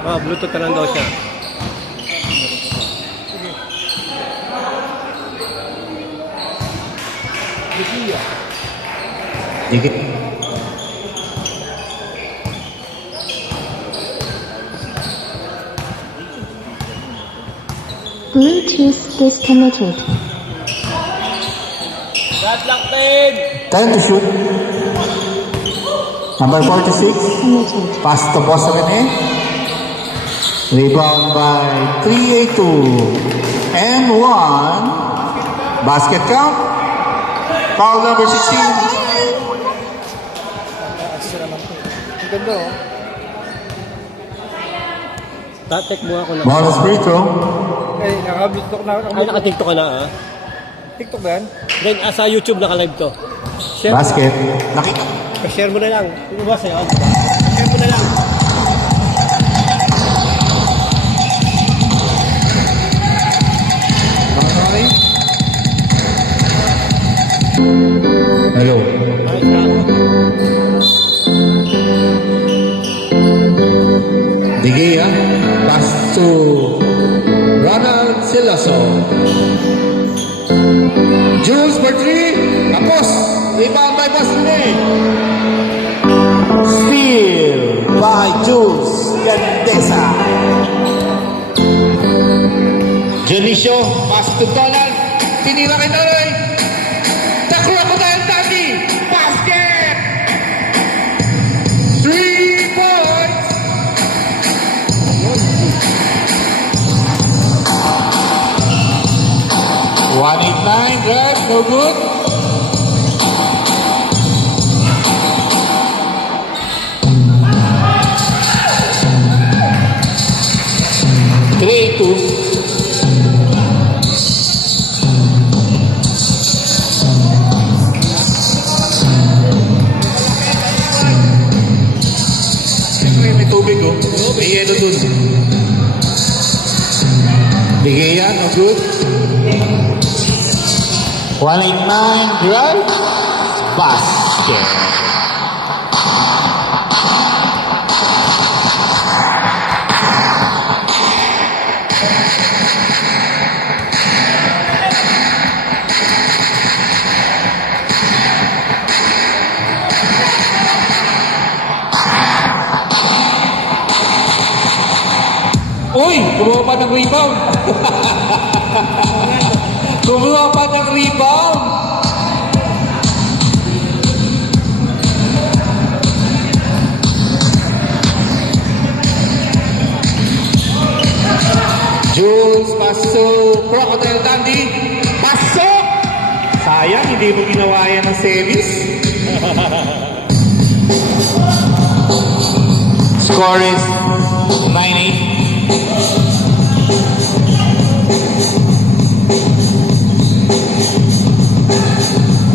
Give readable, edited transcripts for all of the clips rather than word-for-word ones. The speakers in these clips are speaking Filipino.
Bluetooth na lang daw siya. Dikit. Bluetooth disconnected. Shot lock 10! Time to shoot. Number 46. Connected. Pass to Boss Rene. Rebound by 382. And 1. Basket count. Foul number 16. Ang ganda oh. Tatek mo ako na. Bonus free throw. Eh, naka-tiktok na. Ay, naka-TikTok ka na ah. TikTok ba yan? Then, sa YouTube naka-live to. Share, Basket. Nakita. share mo na lang. Ano ba sa'yo? Share mo na lang. Hello. Ayos na. Digea. Pass to Ronald Silaso. Jules for 3. Tapos. Rebound by Boss Rene. Steal by Jules Gandesa. Janicio. Pass to Donald. Tinira kay Noy. The Crocodile Dandy. Basket. 3 points. One eight nine, drive, no good. Three two. May tubig oh. May yelo dun. Bigay yan, no good. 189, drive, basket. Uy, kumuha pa ng rebound. Kumuha pa ng rebound. Jules, pasok. Crocodile Dandy, pasok. Sayang, hindi mo ginawa yan ng semis. Score is 9-8.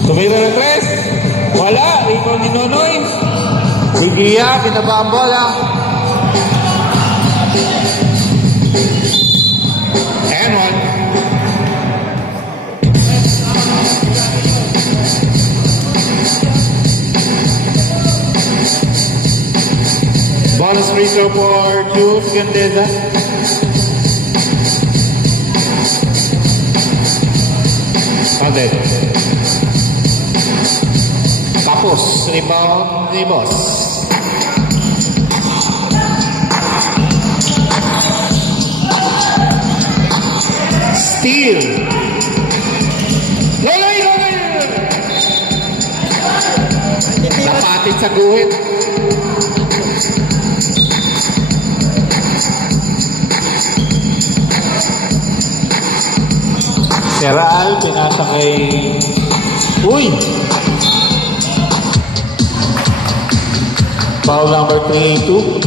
Tumira ng tres. Wala. Rebound ni Nonoy. Bigya. Binaba ang bola. And one. Bonus free throw for Jules Gandesa. Counted. Tapos, rebound ni Boss. Steal. Loloy! Napatid sa guhit. Seral, pinasa kay... Uy! Foul number 22.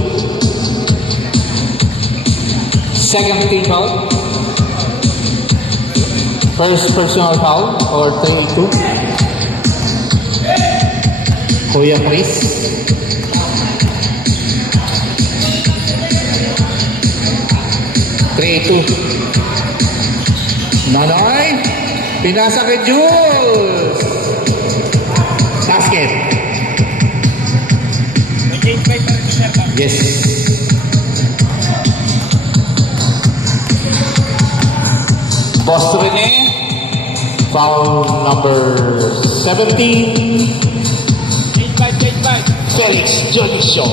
Second team foul. First personal foul or 32. Kuya Chris. Three-two. Nonoy. Pinasa kay Jules. Basket. Yes. Boss Rene, foul number 17. Felix Jolicio.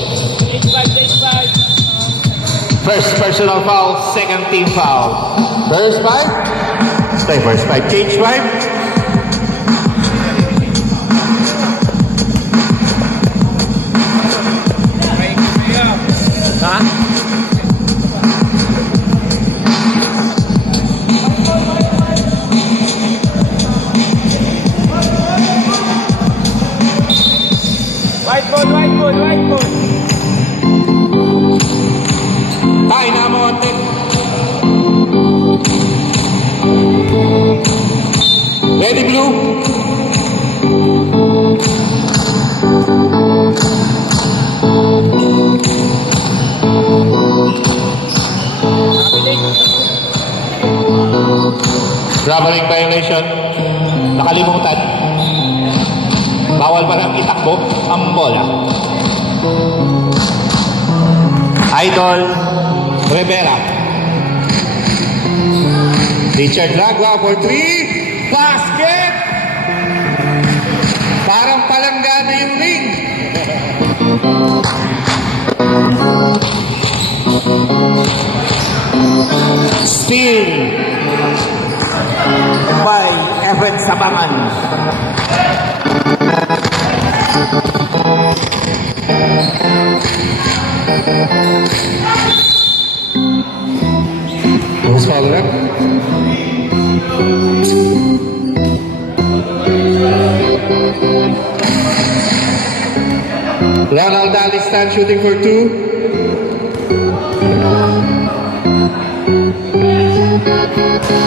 First personal foul, second team foul. First five. Stay first five. Change five. Ha? Whiteboard. Tayo na mo konti. Ready, blue? Traveling violation. Nakalimutan. Bawal pa lang itakbo ang bola. Idol Rivera. Richard Lagua for 3. Basket! Parang palanggana yung ring. Steal by Evan Sabangan. Who's fouled up? Ronald Alistan shooting for 2.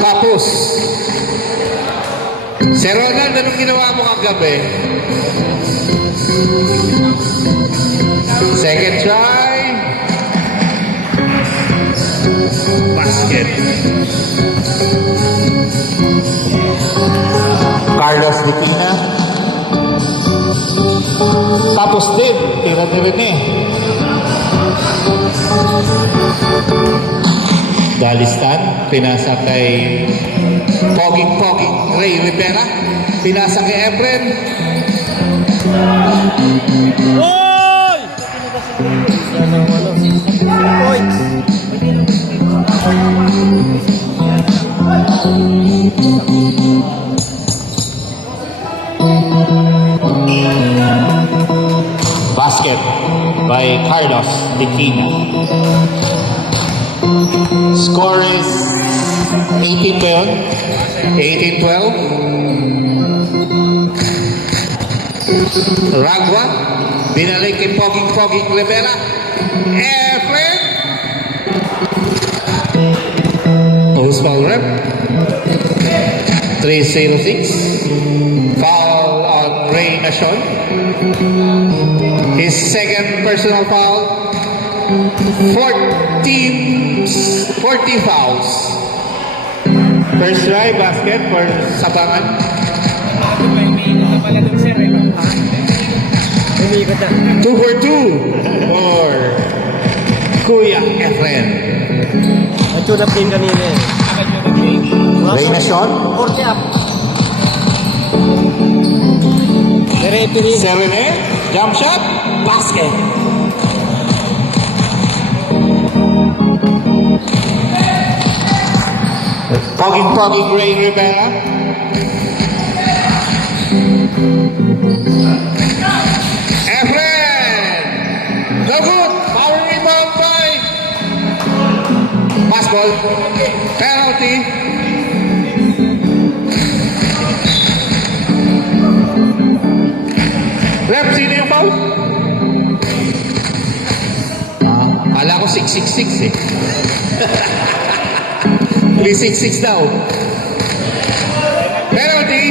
Tapos si Ronald, anong ginawa mo kagabi? Second try. Basket. Carlos Dipina. Tapos din, tira ni Rene. Dalistan, pinasa kay Poging Ray Rivera. Pinasa kay Efren. Oy! Points. Basket by Carlos Dipina. Score is 18 ba yun? 18-12. Ragwa. Binalik kay Poging Rivera. Efren. Who's foul rep? 3-0-6. Foul on Ray Nation. His second personal foul. 14 fouls. First try basket for Sabangan. Umikot na. 2 for 2 for Kuya Efren. Nag-tune up team kanina eh. Ray Nation. 40 up. Referee. Serene. Jump shot. Basket. Poging Ray Rivera. Efren. No good. Power rebound by Pascal. Penalty. Rep, sino yung foul? Akala ko 666 eh. 366 daw. Penalty.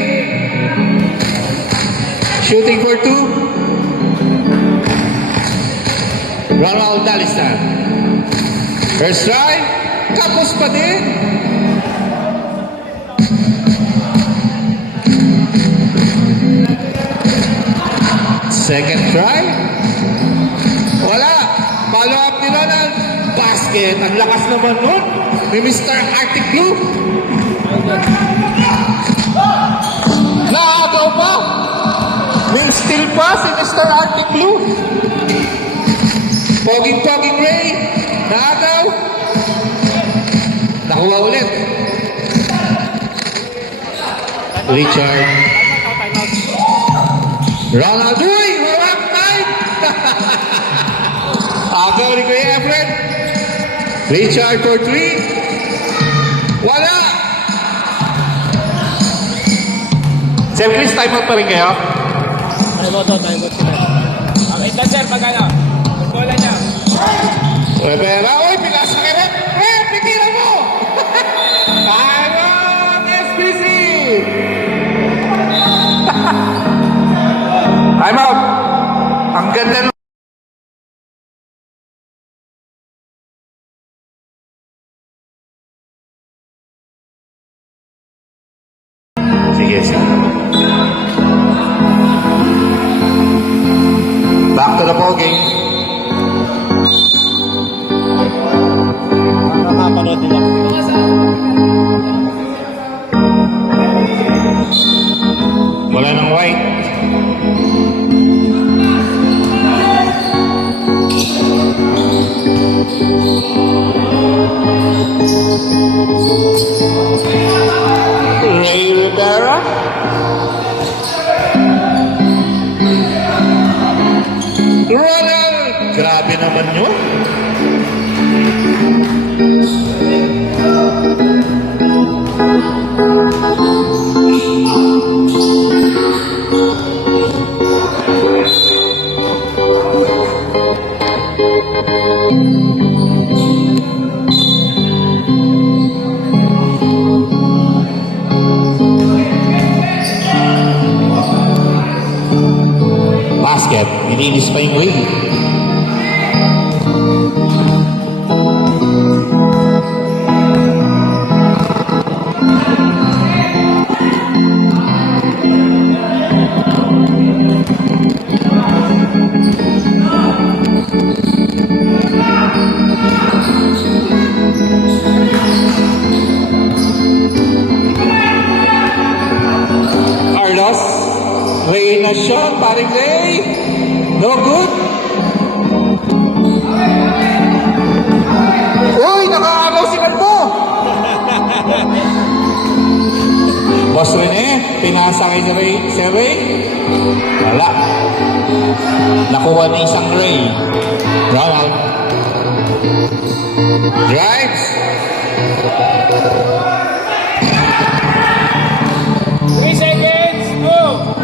Shooting for 2. Ronald Dalistan. First try. Tapos pa din. Second try. Wala. Follow up ni Ronald. Basket. basket. Ang lakas naman nun. Ni Mr. Arctic Blue. Naagaw pa. May steal pa si Mr. Arctic Blue. Poging Ray. Naagaw. Nakuha ulit. Richard. Ronald. Uy! Walang time! Agaw ni Kuya Efren. Richard for 3. Wala! Sir Chris, time out pa rin kayo? Time out sila. Wait lang sir, pag ano. Bola niya. Rivera, uy, pinasa ka rin. Pigilan mo! Time out, SPC! Time out! Ang ganda ng... Sige. Back to the ball game. Makapanood nila. Wala ng white. Ray Rivera. Ronald! Grabe naman yun. Basket. Nilinis pa yung ring. Carlos. Ray na shot. Paring Ray. No good. Uy, nakakagaw si Kalbo. Boss Rene, pinasa kay si Ray. Wala. Nakuha ni isang Ray. Ronald. Drives. 3 seconds. Go.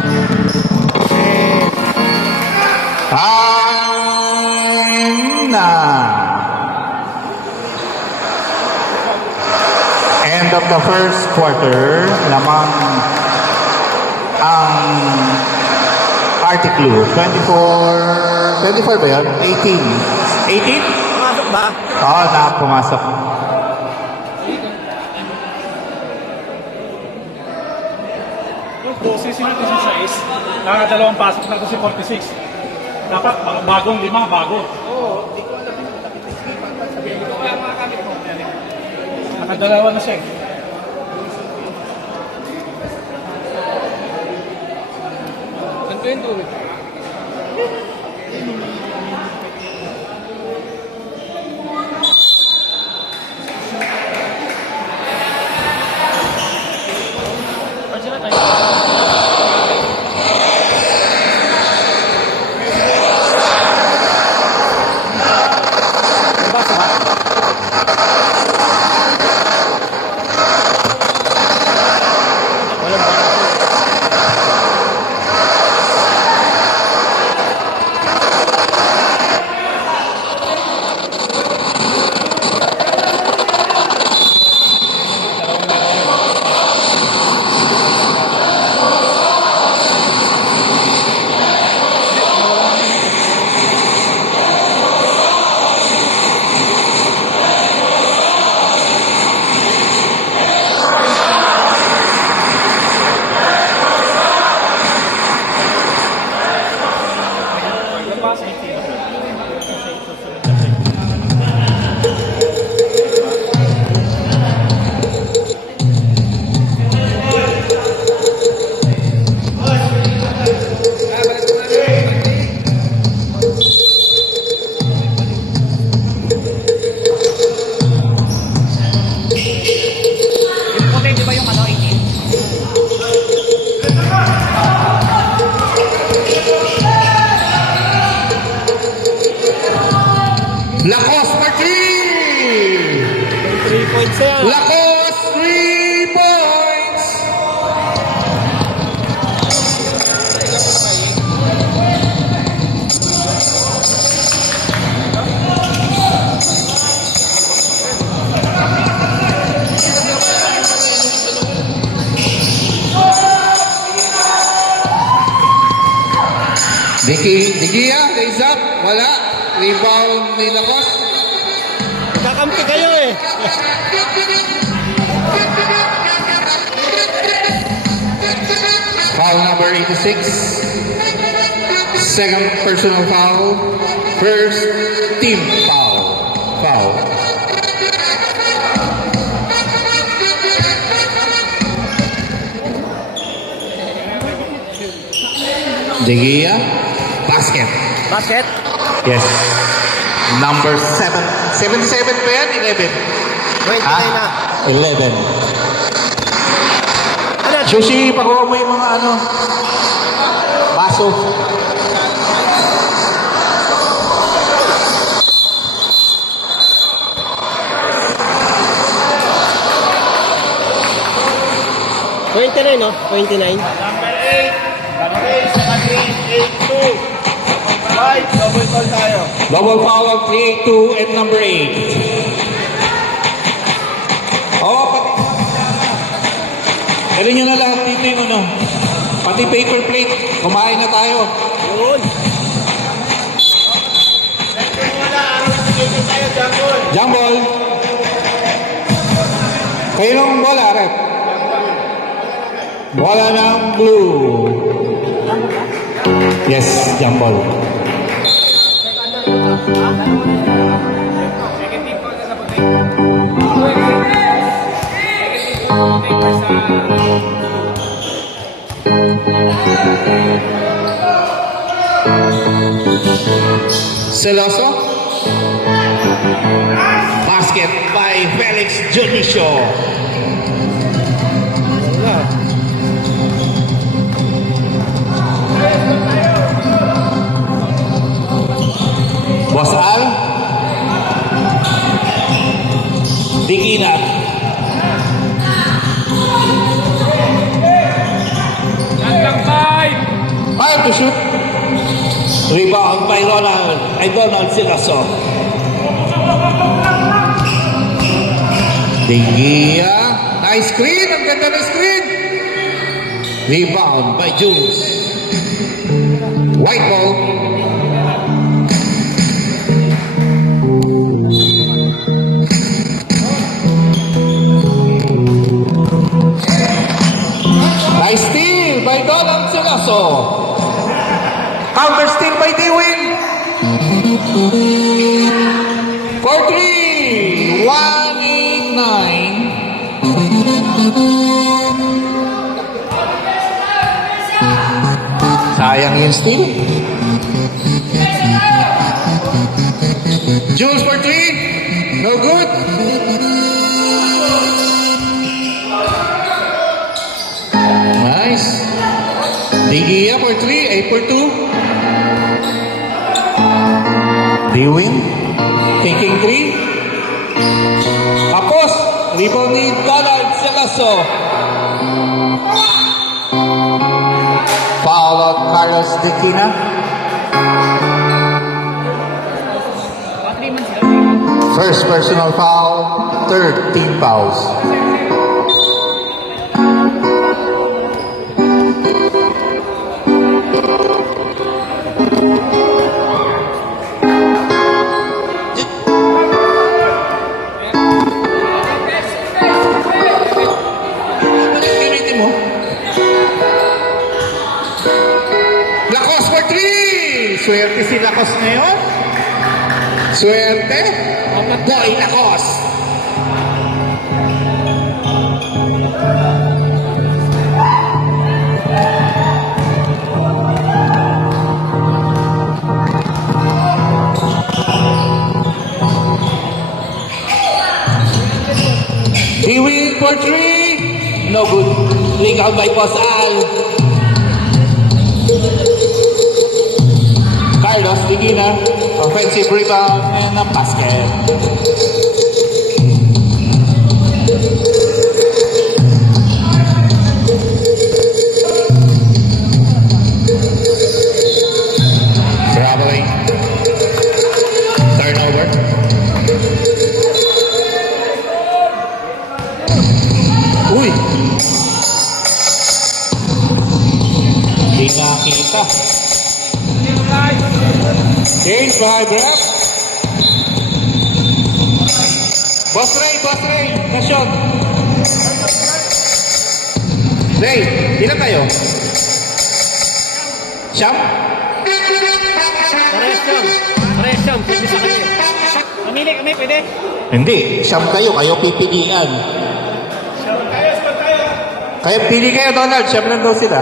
Time na. End of the first quarter. Lamang ang Arctic Blue. 24 ba yun? 18. 18? Pumasok ba? Oo, pumasok. Si 46, nakakadalawang pasok na ito si 46. Dapat bagong 5, bago. Nakadalawa na siya. Ganito yung tuwid. Saya. Lacos, 3 points. Digia, raise up. Wala. Rebound ni Lacos. Kakampi kayo eh. Foul number 86. Second personal foul. First team foul. Foul. Digia. Basket. Basket. Yes. Number 7. 77 pa yan? 11. 29 na. 11. Ano? Sushi, pagawa mo yung mga ano. Baso. $29, no? 29. Number 8. Sa green. 8-2. 5. Double call tayo. Double foul of 3-2 and number 8. Oh, pati nyo na lahat dito yung ano. Pati paper plate. Kumain na tayo. Yun. Wala. Arrow tayo, Jungle. Jambol. Kayo lang bola, rep. Bola ng blue. Yes, jambol. Second team call na sa puti. Second team call sa... Celoso. Basket by Felix Junicio. Boss Al. Dikinat. Hanggang 5. Fire to shoot. Rebound by Ronald. Ay Donald Silaso. Digia. Nice screen. Ang ganda ng screen. Rebound by Jules. White ball. Nice steal by Donald Silaso. Counter steal by Dewin. For 3. 189. Sayang yung steal. Jules for 3. No good. Nice. Digia for 3. 8 for 2. Dewin. Taking 3. Tapos, rebound ni Donald Silaso. Foul on Carlos Dequina. First personal foul, third team fouls. Lacos for 3! Swerte si Lacos ngayon. Swerte. Boy Lacos. He will for 3. No good. Link out by Boss Al. Carlos Digina, offensive rebound and a basket. Falta. Change by Brap. Boss Ray, Nasyon. Ray, ilan kayo? Siyam? Parehas siyam. Pwede sa kanya. Mamili kami, pwede? Hindi, siyam kayo pipilian. Kaya pili kayo, Donald, siyam lang daw sila.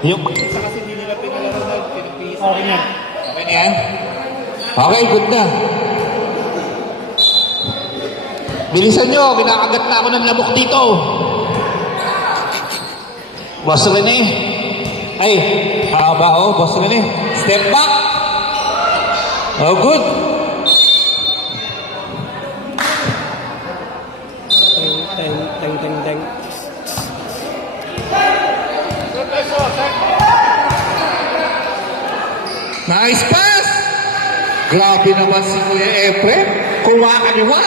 Yung Okay na. okay na yan? Okay, good na. Bilisan nyo, kinakagat na ako ng lamok dito. Boss Rene. Ay, ba, Boss Rene. Step back. Oh, good. Teng. Nice pass. Grabe naman si Kuya Efren. Kuha ka niyo ha.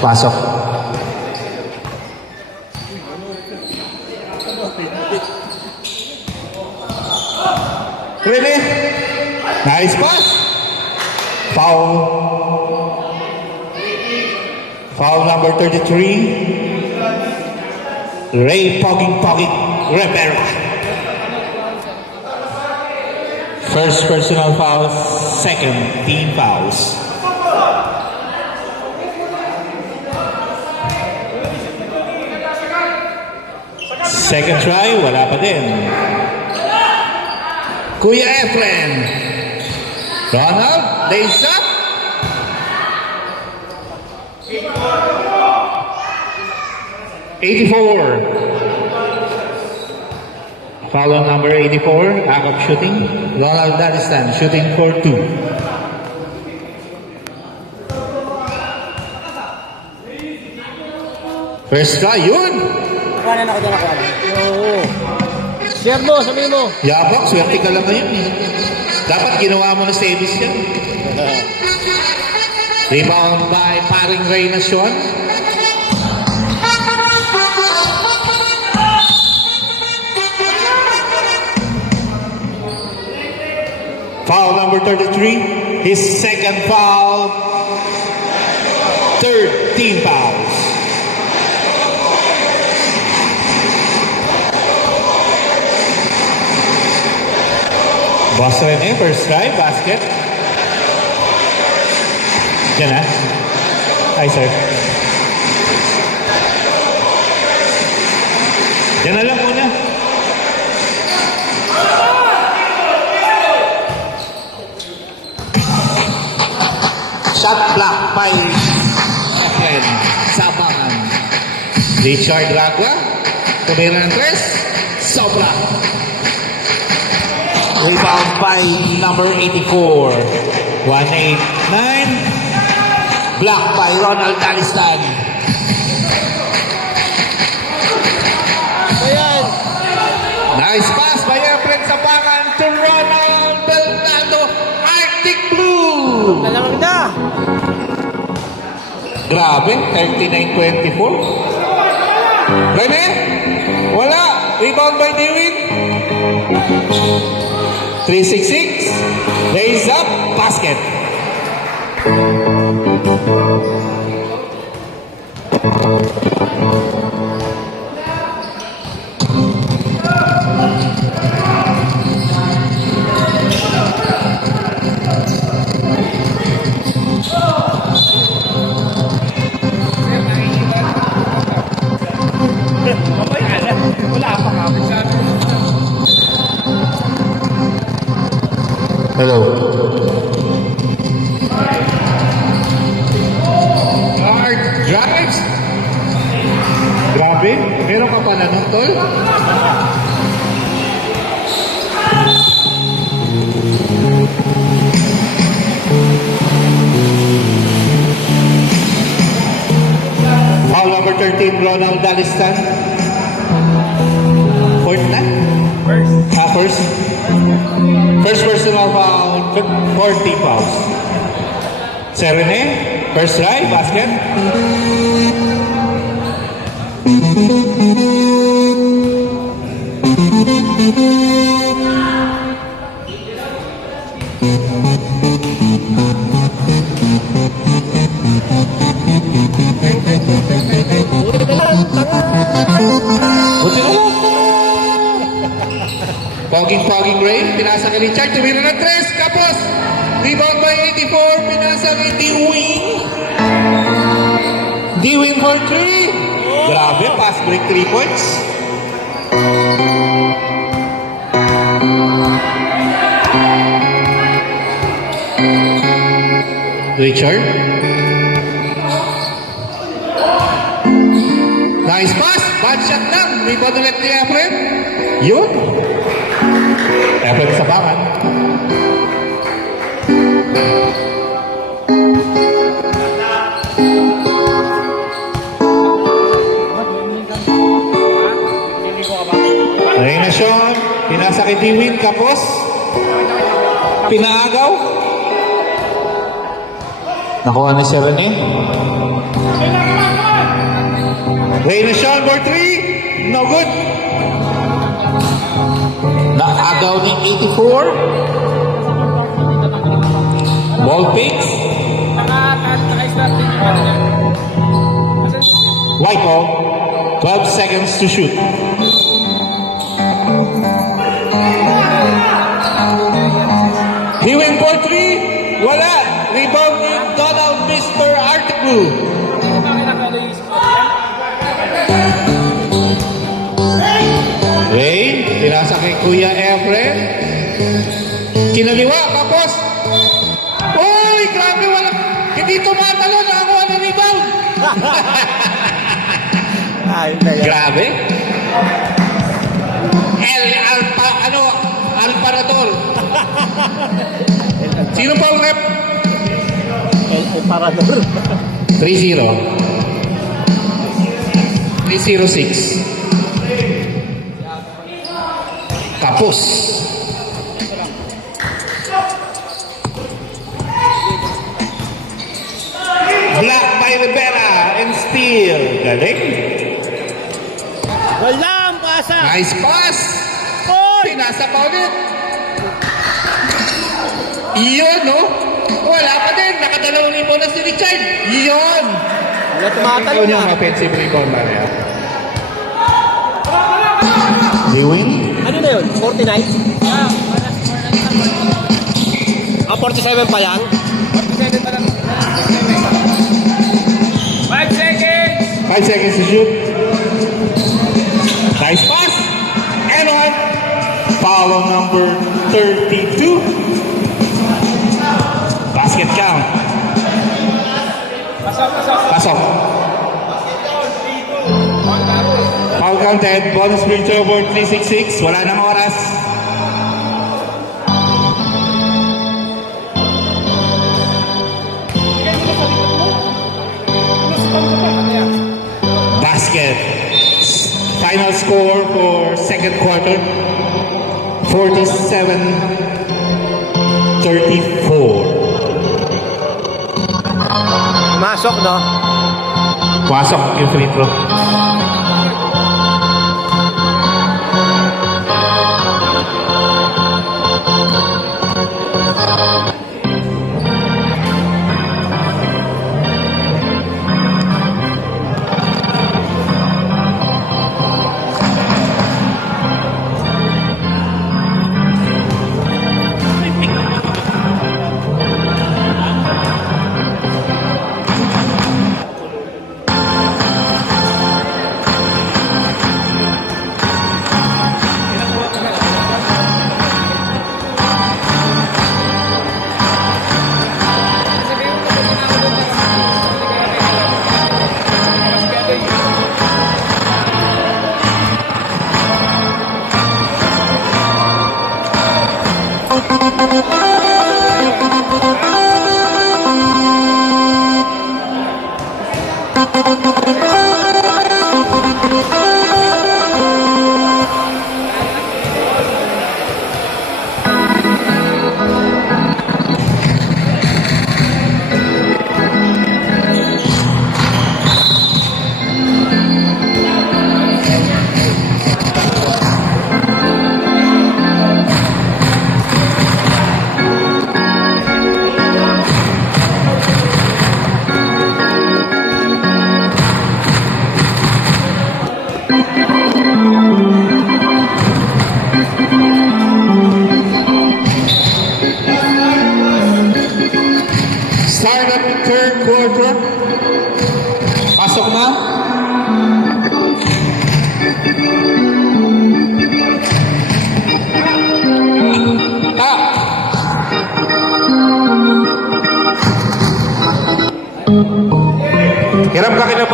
Pasok. Really? Nice pass. Foul. Foul number 33. Ray Pogging Rivera. First personal foul, second team fouls. Second try, wala pa din. Kuya Efren. Ronald, lays up. Foul on number 84, backup shooting. Ronald Daristan shooting for 2. First try, yun! Kuha na ako doon ako. Oo. Share mo, sabihin mo. Yabang, swerte ka lang ngayon eh. Dapat ginawa mo na service yan. Rebound by paring Ray Nacion. Foul number 33, his second foul, third team fouls. Boss Rene, first try, basket. Diyan na. Hi, sir. Diyan na lang muna. Shot block by Efren Sabangan. Richard Ragua. Tumira ng tres. Sobra. Rebound by number 84. 189. Block by Ronald Daristan. Ayan. Nice pass by Efren Sabangan to Ronald Bernardo Arctic Blue. Nalamang na. Grabe, 39-24. Rene, wala. Rebound by David. 366. Raise up, basket. Wala pa kami sa Hello. Guard drives. Grabe, meron ka pa na nun, tol? Foul number 13, Ronald Daristan. Fourth na? First personal foul, 40 fouls. Serene, first try, basket. Buti na lang. Poging Ray, pinasa kay Richard, tumira ng 3, kapos. Rebound by 84, pinasa kay D-Wing. D-Wing for 3. Grabe, pass break 3 points. Richard. Nice pass, bad shot lang. Rebound ulit ni Efren. Yun. Efren sa bangan. Reyna Sean, pinasa kay D-Win, kapos. Pinaagaw. Nakuha ni 7-8. Reyna Sean for 3. No good. Naagaw ni 84. Ball picks. White ball. 12 seconds to shoot. He went for 3. Wala. Rebound ni Donald Mr. Article. Rain, pinasa kay Kuya Efren. Kinaliwa, tapos. Uy, grabe, wala. Hindi tumatalo na ako ang rebound. Grabe. Alparador. Sino pa ang rep? El Parador. 3-0. 3-0-6. Tapos. Block by Rivera and steal. Galing. Walang pasa. Nice pass. Oy! Pinasa pa ulit. Iyon, no? Wala pa din. Nakadalawang rebound na si Richard. Iyon. Wala tumatalo Yun na. yung offensive rebound na yan. Dewing. Ano na yun? 49? Ah, 47 pa yan? 47 pa lang. 5 seconds! 5 seconds to shoot. Nice pass. And on. Foul on number 32. Basket count. Pasok. Foul counted. Bonus free throw board 366. Wala nang oras. Basket. Final score for second quarter. 47-34. Masok, no? Pasok yung free throw.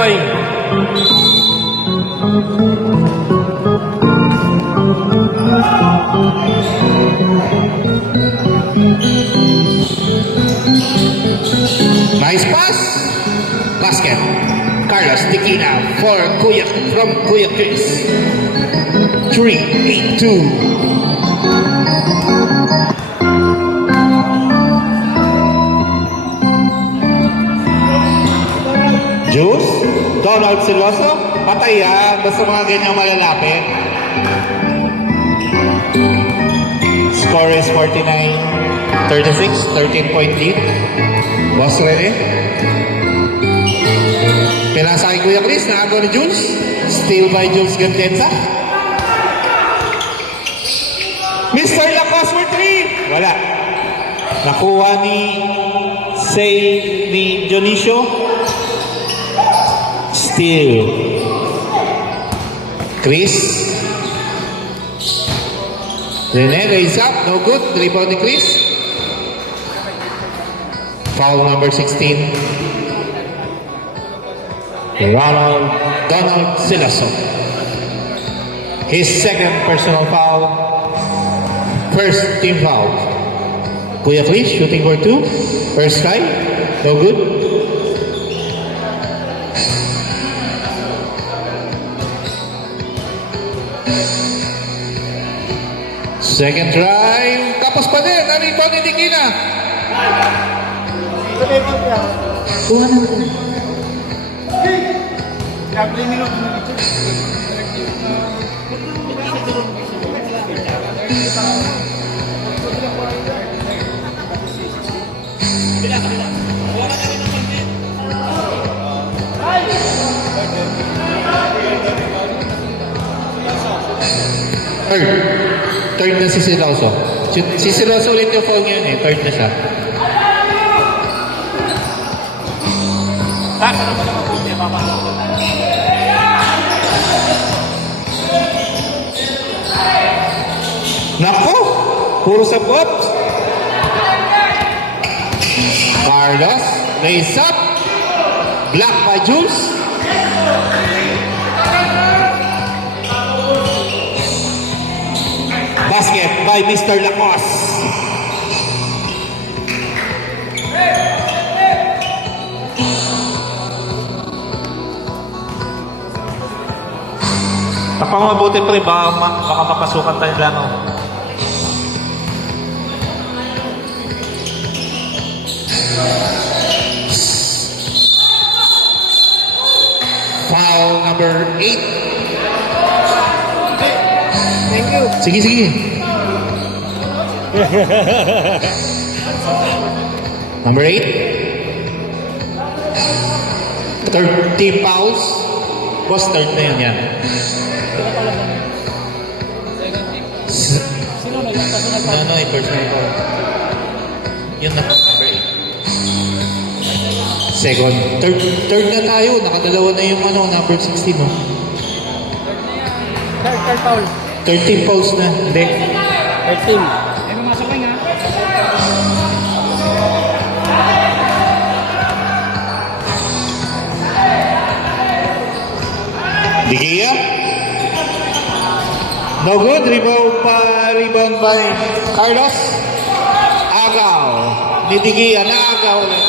Bay. Nice pass. Basket. Carlos Tikina for Kuya from Kuya Chris. 3-8-2. Juice, Donald Siloso, patay yan, basta mga ganyang malalapit. Score is 49-36, 13-point lead. Boss ready? Pinasa kay Kuya Chris, nakago ni Jules. Steal by Jules Gantensa. Mr. Lacos for 3. Wala. Nakuha ni Dionisio. Steal. Chris. Rene, raise up. No good. Rebound ni Chris. Foul number 16. Donald Silaso. His second personal foul. First team foul. Kuya Chris shooting for 2. First try. No good. Second try. Tapos pa din. Rebound ni Tikina. Kuha natin. Third na si Siloso. Si Siloso ulit yung foul ngayon eh. Third na siya. Nako! Puro sapot! Carlos, raise up. Block by Jules. Basket by Mr. Lacos. Tapang mabuti pre, baka mapasukan tayo dyan. Oh. Foul number 8. Thank you. Sige. Number 8. 13 fouls. Boss, third na yun yan. Ano, personal foul. Yun na, number 8. Second. Third na tayo. Nakadalawa na yung number 16. No? Third foul. 13 fouls na. Hindi. 13. Digia. No good. Rebound by Carlos. Agaw. Ni Digia na agaw ulit.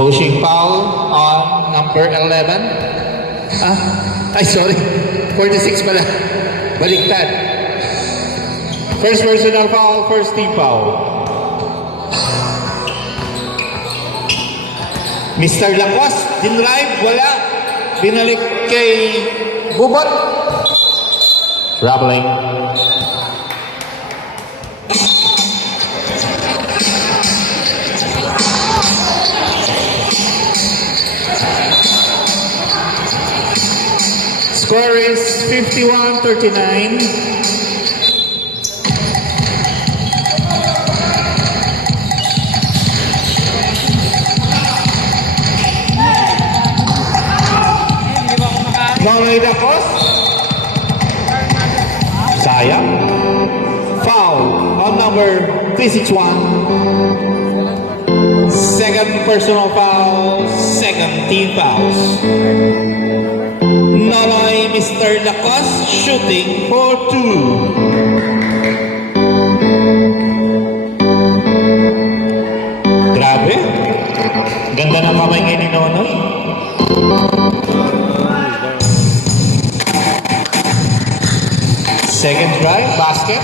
Pushing foul on number 11. Sorry. 46 pala. Baliktad. First personal foul, first team foul. Mr. Lacos, dinrive, wala. Binalik kay Bubot. Traveling. Score is 51-39. Mamay Lacos. Sayang. Foul on number 361. Second personal foul, second team fouls. Nonoy Mr. Lacoste shooting for 2. Grabe. Ganda ng kamay ngayon ni Nonoy. Second try, basket.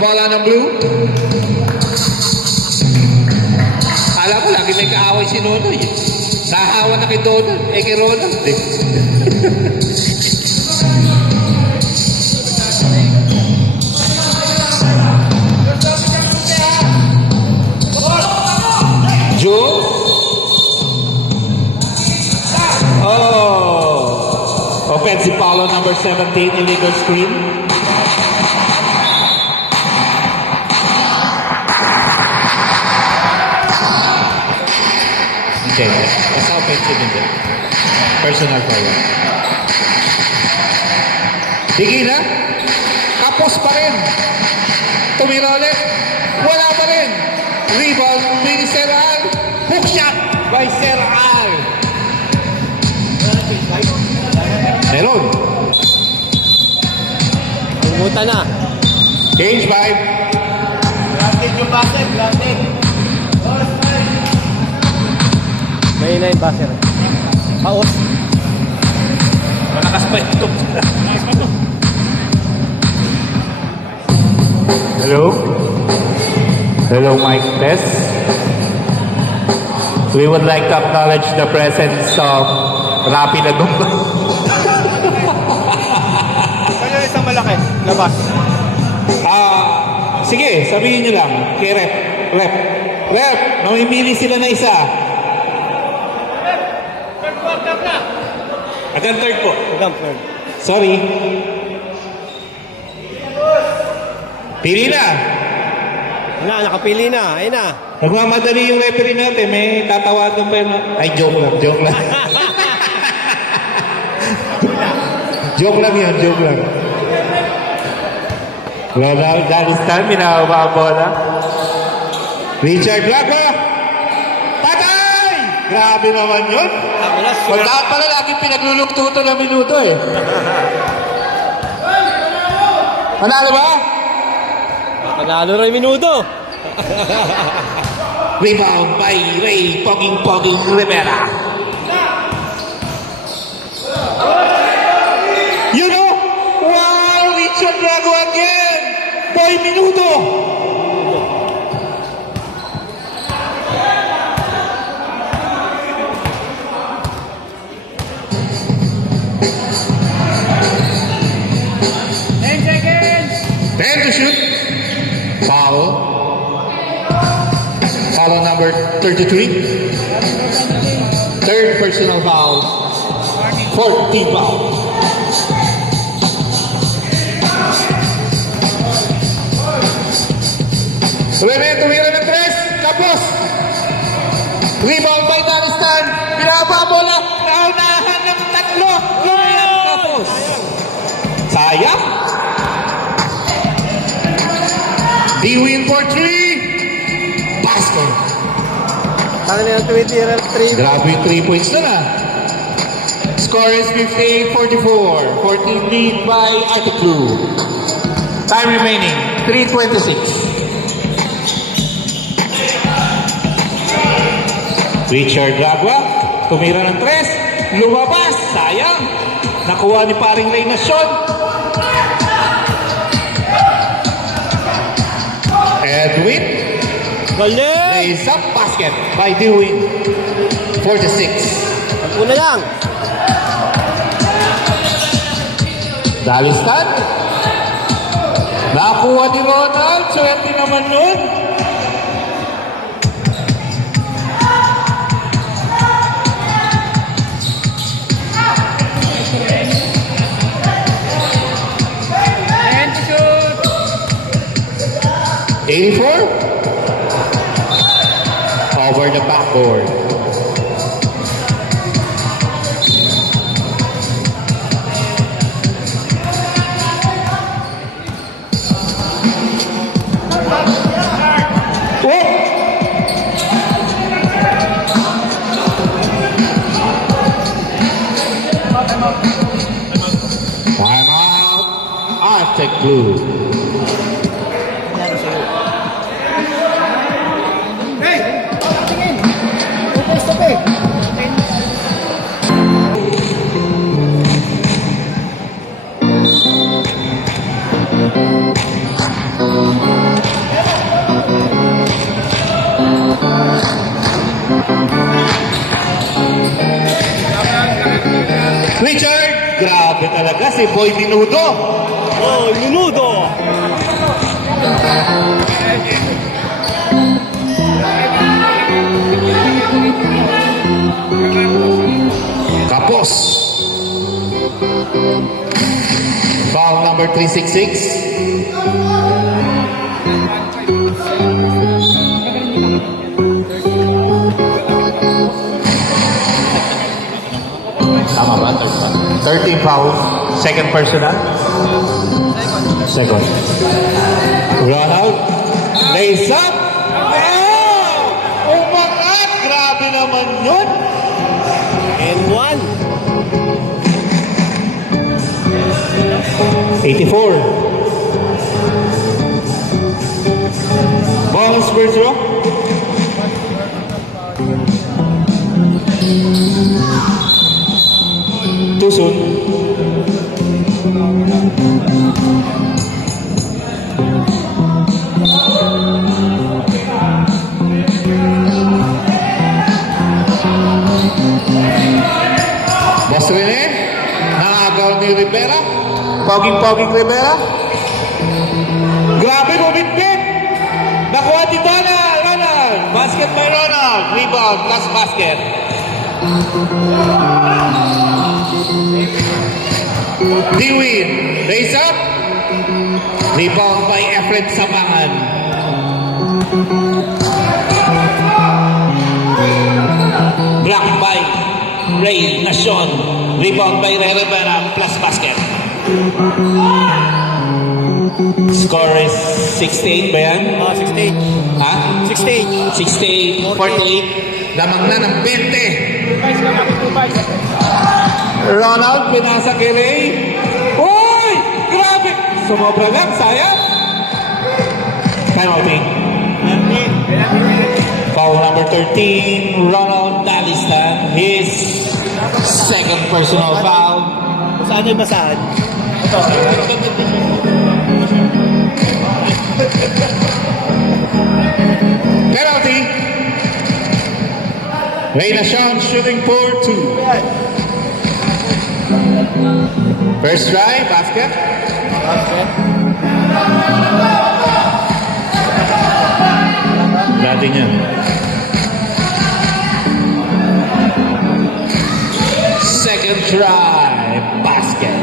Bola ng blue. Alam ko, lagi may kaaway si Nonoy. Nahawa na kay Donald, kay Ronald eh. Joe. Oh. Offensive foul on number 17, illegal screen. Okay, basta offensive hindi. Personal foul. Sige na. Kapos pa rin. Tumira ulit. Wala pa rin. Rebound by Sir Al. Hook shot by Sir Al. Meron. Tumuta na. Change 5. Granted yung basket, granted. May na yung baser. Paos. Malakas pa ito. Hello? Hello, mic test. We would like to acknowledge the presence of Rapi na Dumba. Kaya isang malaki, labas. Sige, sabihin nyo lang. Kay Rep. Rep, namimili sila na isa. Hanggang third po. Sorry. Pili na. Nakapili na. Ayun na. Nagmamadali yung referee natin. May tatawagan pa yun. Ay, joke lang. Joke lang. Joke lang yun. Joke lang. Well, that is time. Minahaba ang bola. Richard Blackba. Patay! Grabe naman yun. Wala pala laging pinagluluktuto ng minuto eh. Manalo ba? Panalo rin minuto. Rebound by Ray Poging Rivera. You know? Wow! Richard Blackba again! Boy, minuto! To shoot. Foul. Foul on number 33. Third personal foul. Fourth team foul. Tumira ng tres. Kapos. Rebound by Danistan. Pinaba bola. Naunahan ng tatlo. Lumiyan Kapos. Sayang. D-win for 3. Basket. Saan nila 3. Grabe yung 3 points na na. Score is 58-44. 14 lead by Atiklu. Time remaining, 3:26. Richard Gagwa, tumira ng 3. Lumabas, sayang. Nakuha ni paring Ray na shot. Edwin lays up basket by Dewey. 46. Una lang. Dalistan. Nakuha ni Ronald. Swerte naman nun. over the backboard. Time out. Aztec Blue. Richard, grabe talaga si Boy Minudo. Oh, minudo. Kapos. Foul number 366. Tama ba? 13 fouls. Second personal? Second. Run out. Lays up. Oh! Umangat! Grabe naman yun. And one. 84. Bonus first row. Too soon. Boss Rene, nakagaw ni Rivera. Poging Rivera. Grabe bumit-bit. Nakuha ni Ronald. Basket by Ronald. Rebound plus basket. Dewin, raise up. Rebound by Efren Sabangan. Block by Ray Nacion. Rebound by Ray Rivera plus basket. Score is 68 ba yan? 68. Ha? 68. 68, 48. Lamang na ng 20. Ronald, pinasa kay Ray. Uy! Grabe! Sumobra lang, sayang. Penalty. Foul number 13, Ronald Dalistan. His second personal foul. Saan yung basahan? Penalty. Ray Nacion shooting for 2. First try, basket. Dati niya. Second try, basket.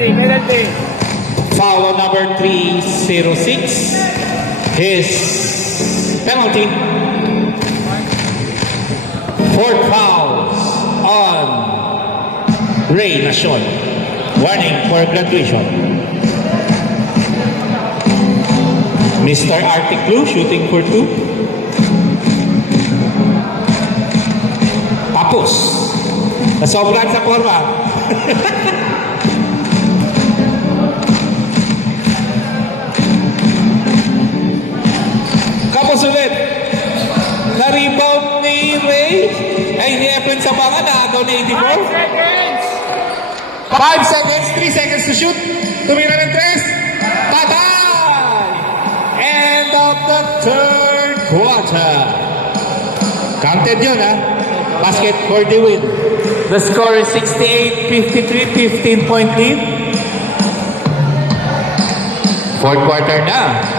Penalty. Foul number 306. His penalty. 4 fouls on Ray Nacion. Warning for graduation. Mr. Arctic Blue shooting for 2. Tapos. Nasobran sa forma. Kapos ulit. Na-rebound ni Ray. Ay, ni Efren Sabangan. Nakagaw ni 84. 5 seconds. 3 seconds to shoot. Tumira ng 3. Patay! End of the third quarter. Counted yun, ha? Basket for the win. The score is 68-53, 15-point lead. Fourth quarter na.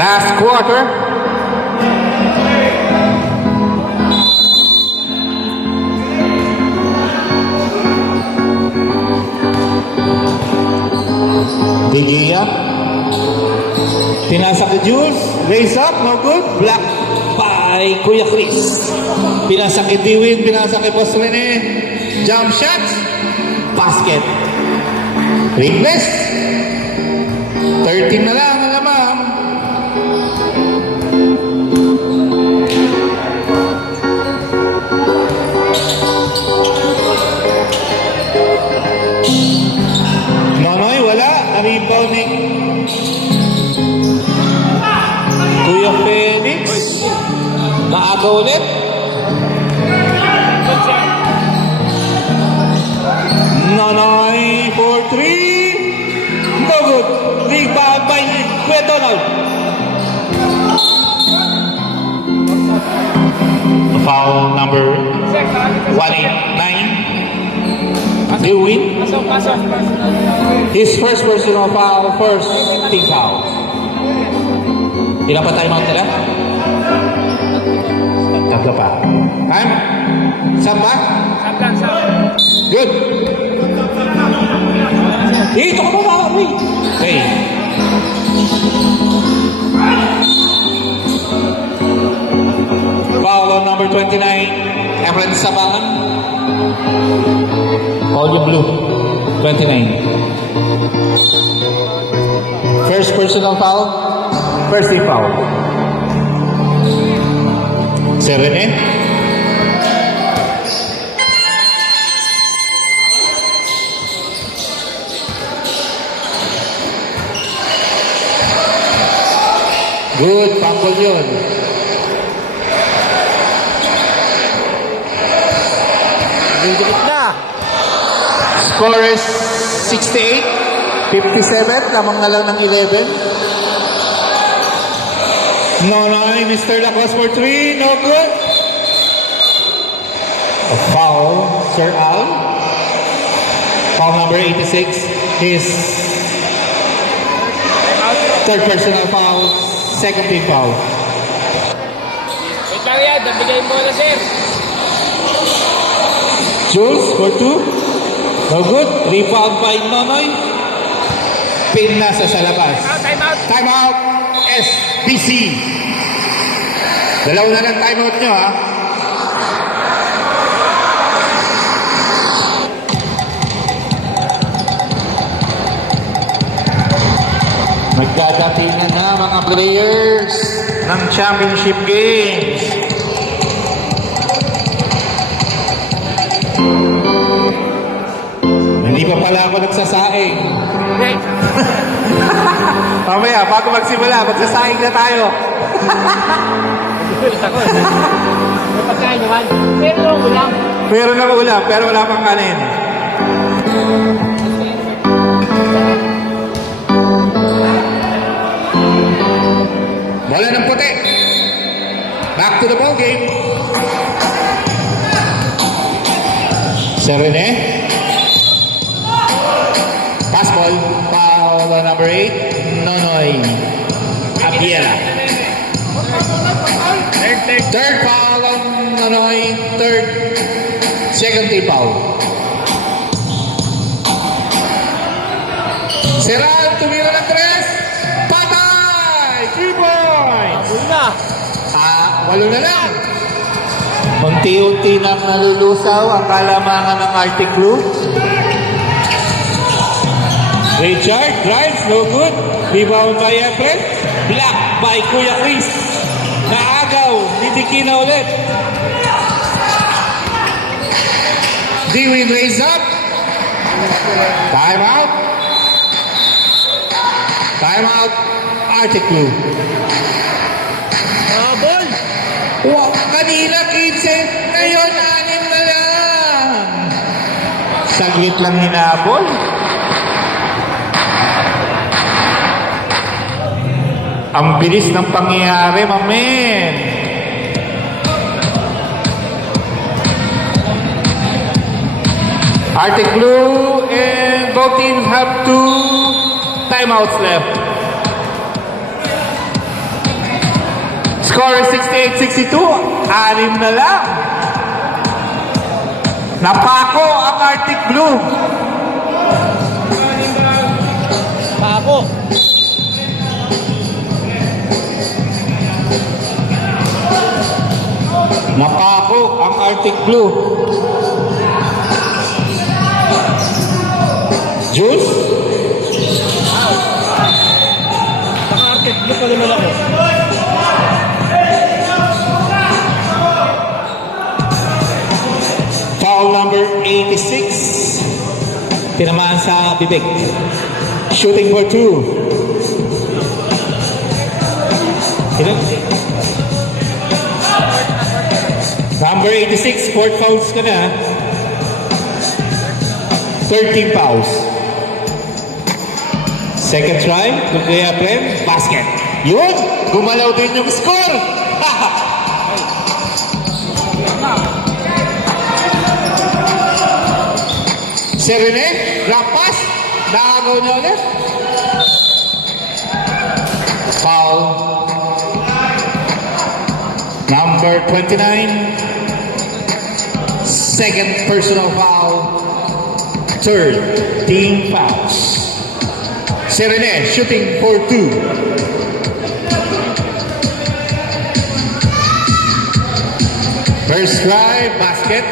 Last quarter. De Gea. Pinasa kay Jules. Raise up. No good. Block by Kuya Chris. Pinasa kay Dewin. Pinasa kay Boss Rene. Jump shot. Basket. Ringless. 13 na lang ang lamang. Nonoy, wala. Na-rebound ni Kuya Felix. Maaga ulit. Nonoy for 3. No good. Rebound by Kuya Donald. Foul number 189. They win. His first personal foul, first team foul. Ilan pa timeout nila? Tatlo pa. Time? Saan ba? Good. Dito ka ba? Okay. Foul on number 29, Efren Sabangan. All yung blue. 29. First personal foul. First team foul. Serene. Good. Fumble yun. Didikit na. Score is 68. 57. Lamang na lang ng 11. Nonoy, Mr. Lacrosse for 3. No good. A foul, Sir Al. Foul number 86. His third personal foul. Second team foul. Wait lang yan. Nabigay mo na, sir. Jules for 2. No good. Rebound by Nonoy. Pin nasa sa labas. Time out. SBC. Dalawa na lang time out nyo, ha? Magdadatingan na mga players ng championship games. Hindi pa pala ako nagsasaing. Mamaya, bago magsimula, magsasaing na tayo. May pagkain naman. Meron lang ulam. Meron ng ulam, pero wala pang kanin. Bola ng puti. Back to the ball game. Serene. Pass ball. Foul on number 8. Nonoy. Abiela. Third foul on Nonoy. Second team foul. Seral, tumira ng 3. Patay! 3 points! Uy na. 8 na lang. Unti-unti nang nalulusaw ang kalamangan ng Arctic Blue. Richard drives, no good. Rebound by Efren. Block by Kuya Chris. Naagaw, nidiki na ulit. Dewin raise up. Time out. Time out. Arctic Blue. Ball. Wow, kanina 15. Ngayon 6 na lang. Saglit lang hinabol. Ang bilis ng pangyayari, mamen. Arctic Blue and both teams have 2 timeouts left. Score is 68-62. 6 na lang. Napako ang Arctic Blue. Ako. Napako ang Arctic Blue. Jules? Naka-arcade blue pa naman ako. Foul number 86. Tinamaan sa bibig. Shooting for 2. Number 86, 4 fouls ka na. 13 fouls. Second try, Kuya Prem, basket. Yun! Gumalaw din yung score! Si Rene, drop pass. Nakagaw na ulit. Foul. Number 29. Second personal foul. Third team fouls. Si Rene, shooting for 2. First try, basket.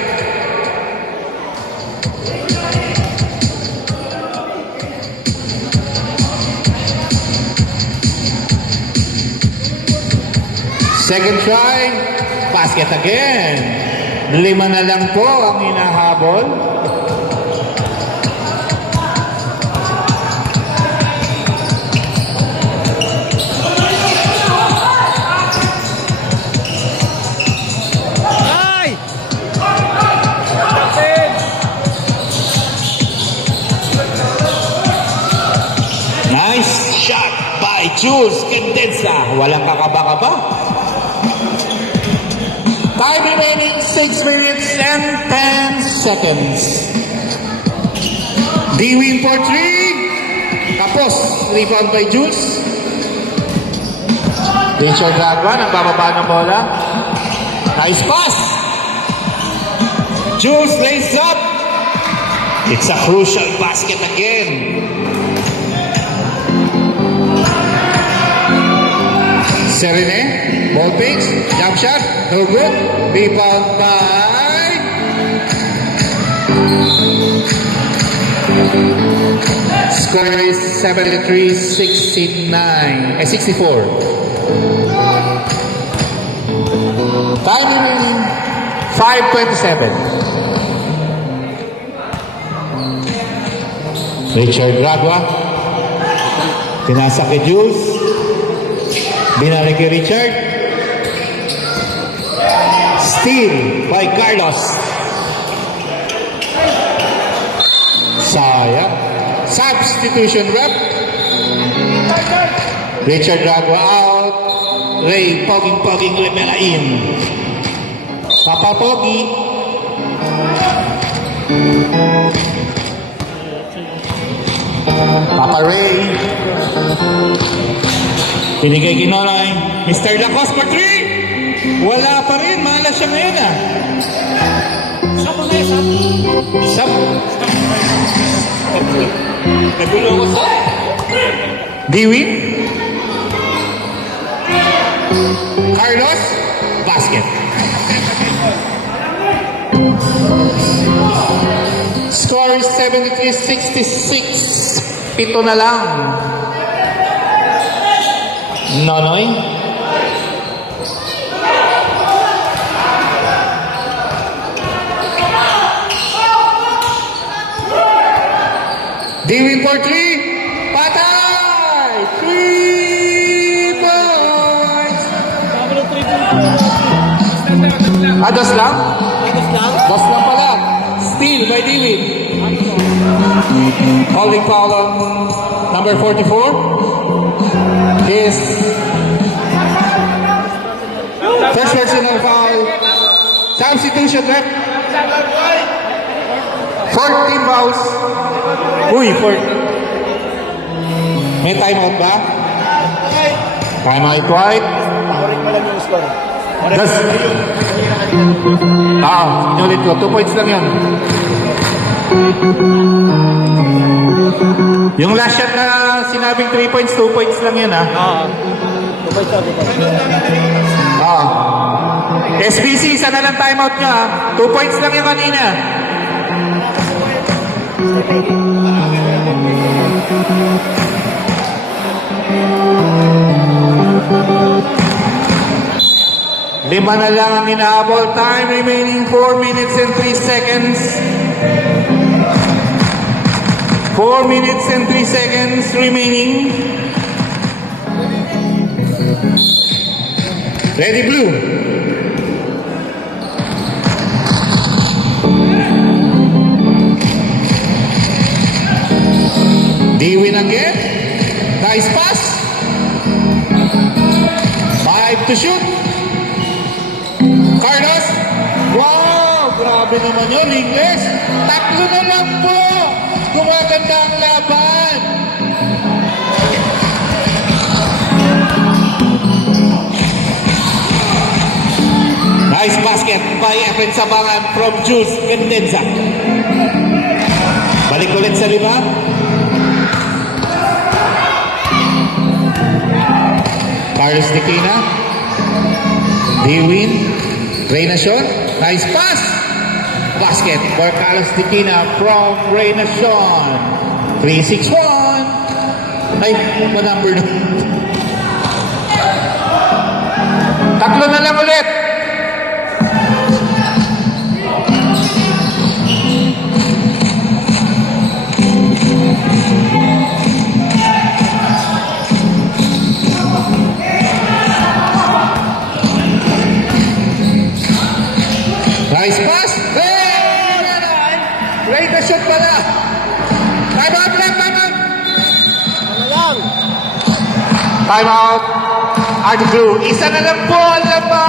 Second try, basket again. 5 na lang po ang hinahabol. Ay! Nice shot by Jules Kendensa. Walang kakaba-kaba. Time remaining 6 minutes and 10 seconds. D-win for 3. Tapos, rebound by Jules. Richard Ragwan, ang bababa ng bola. Nice pass. Jules lays up. It's a crucial basket again. Serene, ball fakes, jump shot, no good. Rebound by score is 73-64. Time remaining 5:27. Richard Ragwa. Pinasa kay Jules. Binalik kay Richard. Steal by Carlos. Sayang. Substitution rep. Richard Ragwa out. Ray Poging Rivera in. Papa Pogi. Papa Ray. Pinigay Kinonoy. Mr. Lacos for 3. Wala pa rin. Malas siya ngayon ah. Sap. Nagulo ko sa. Diwin. Carlos. Basket. Score is 73-66. 7 na lang. Nonoy. Dewey for 3. Patay! 3 points! Dos lang? Dos lang pala. Steal by Dewey. Holding foul on number 44 is first personal foul. Substitution rep. 14 fouls. Uy, 4. May timeout ba? Timeout, right? Correct mo lang yung score. Das, inulit ko. 2 points lang yun. Yung last shot na sinabing 3 points, 2 points lang yun, ha? Tupay sabi ko. SBC, isa na lang timeout nyo, ha? 2 points lang yung kanina. Lima na lang ang inaabol. Time remaining 4 minutes and 3 seconds. 4 minutes and 3 seconds remaining. Ready, blue. D-win again. Nice pass. 5 to shoot. Carlos. Wow! Grabe naman yun, Ingles. 3 na lang po. Gumaganda ang laban. Nice basket by Efren Sabangan from Jules Mendenza. Balik ulit sa 5. Carlos Nikina. D-win. Reyna Sean. Nice pass. Basket for Carlos Nikina from Reyna Sean. 3-6-1. Ay, pa number na. 3 na lang ulit. Nice pass. Hey! Right na shot pala. Time out lang, time out. Time out. Art Blue. Isa na lang po, alam ba?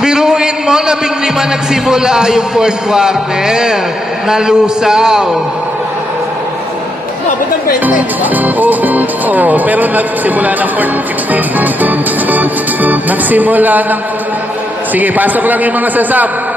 Biruin mo, 15 nagsimula yung 4th quarter. Nalusaw. Mabot ng 20, di ba? Pero nagsimula ng 4th 15. Nagsimula ng... Sige, pasok lang yung mga sasab.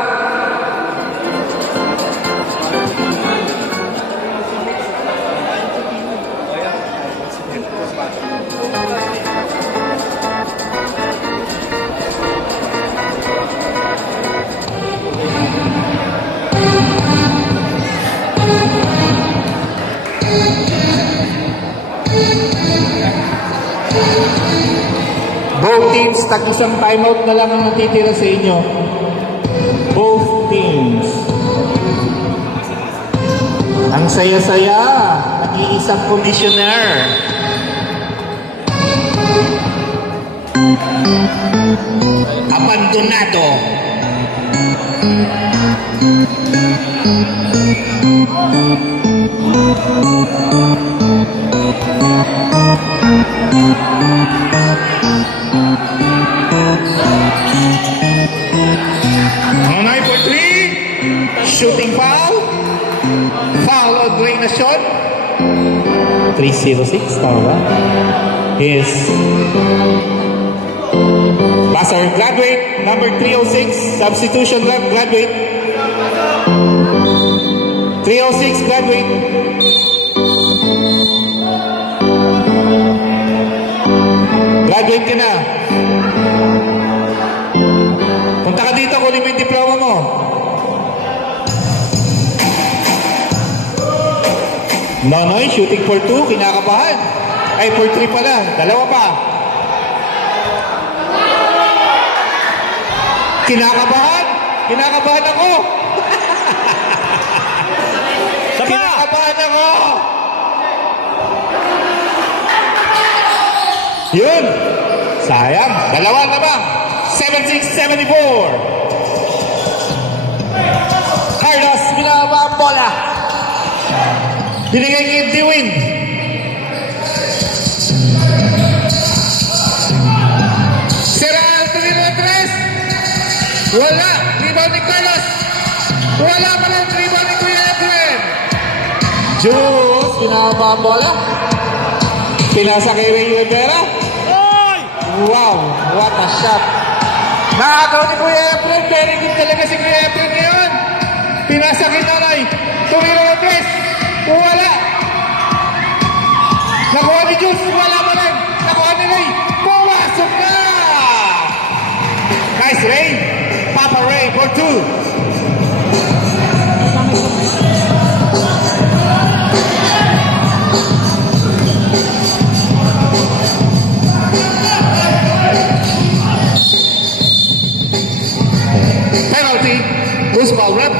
Both teams, tag-isang timeout na lang ang natitira sa inyo. Both teams. Ang saya-saya. Nag-iisang commissioner. Abandonado. Onay for 3. Shooting foul. Foul on Reyna Sean. 3-0-6, tama ba? Yes. Passer graduate, number 306. Substitution graduate. 306 graduate. Graduate ka na. Punta ka dito, kunin mo yung diploma mo. Nonoy, shooting for 2, kinakabahan. Ay, for 3 pala. Dalawa pa. Kinakabahan? Kinakabahan ako. Kinakabahan ako. Yun. Sayang. Dalawa na ba? 76-74. Carlos, binaba ang bola. Binigay kay D-win. Sira, tuloy na 3. Wala. Rebound ni Carlos. Wala pa lang rebound ni Kuya Edwin. Jules, binaba ang bola. Pinasa kay Ray Rivera. Wow, what a shot. Nakagaw ni Kuya Efren. Very good talaga si Kuya Efren ngayon. Pinasa kay Nonoy. Tumira ng tres. Wala. Nakuha ni Jules. Wala pa rin. Nakuha ni Ray. Pumasok na. Nice, Ray. Papa Ray for two. Penalty, loose ball rep,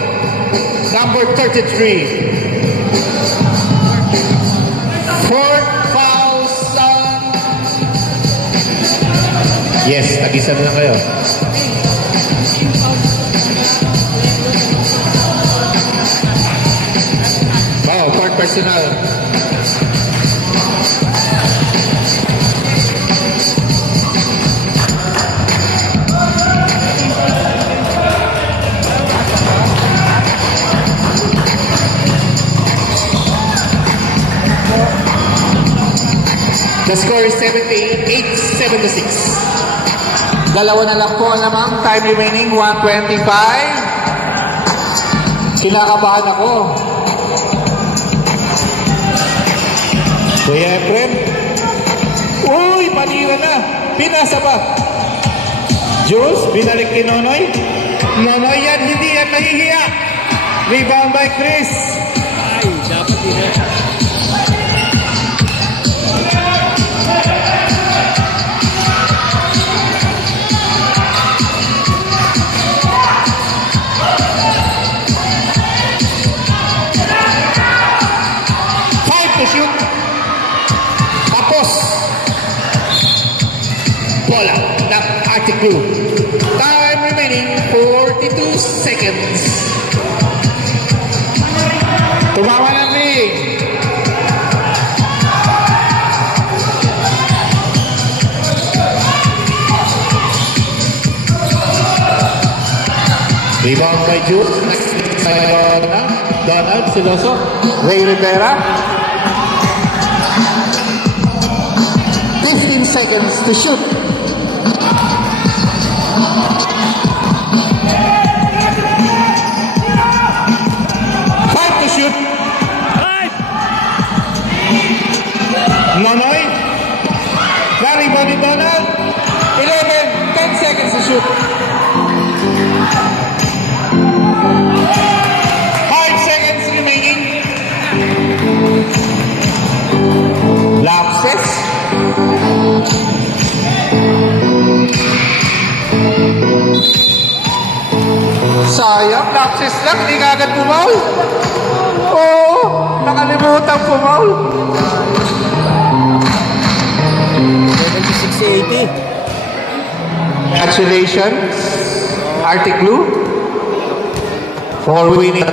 number 33. Fourth foul, son. Yes, tag-isa na lang kayo. Wow, fourth personal. The score is 78-76. Dalawa na lang po ang lamang. Time remaining, 1:25. Kinakabahan ako. Kuya Efren. Uy, panira na. Pinasa ba? Jules, binalik kay Nonoy. Nonoy yan, hindi yan mahihiya. Rebound by Chris. Ay, dapat din. Shoot. Tapos. Bola. Ng Arctic Blue. Time remaining 42 seconds. Tumawa ng ring. Rebound by Jules. Donald Siloso. Ray Rivera. 15 seconds to shoot. Five to shoot. Nonoy. Larry Bobby Donald. 11, 10 seconds to shoot. 5 seconds remaining. Lapses. Sayang, lapses lang, hindi ka agad pumaul. Oo, nakalimutan pumaul. 76-80. Congratulations, Arctic Blue, for winning.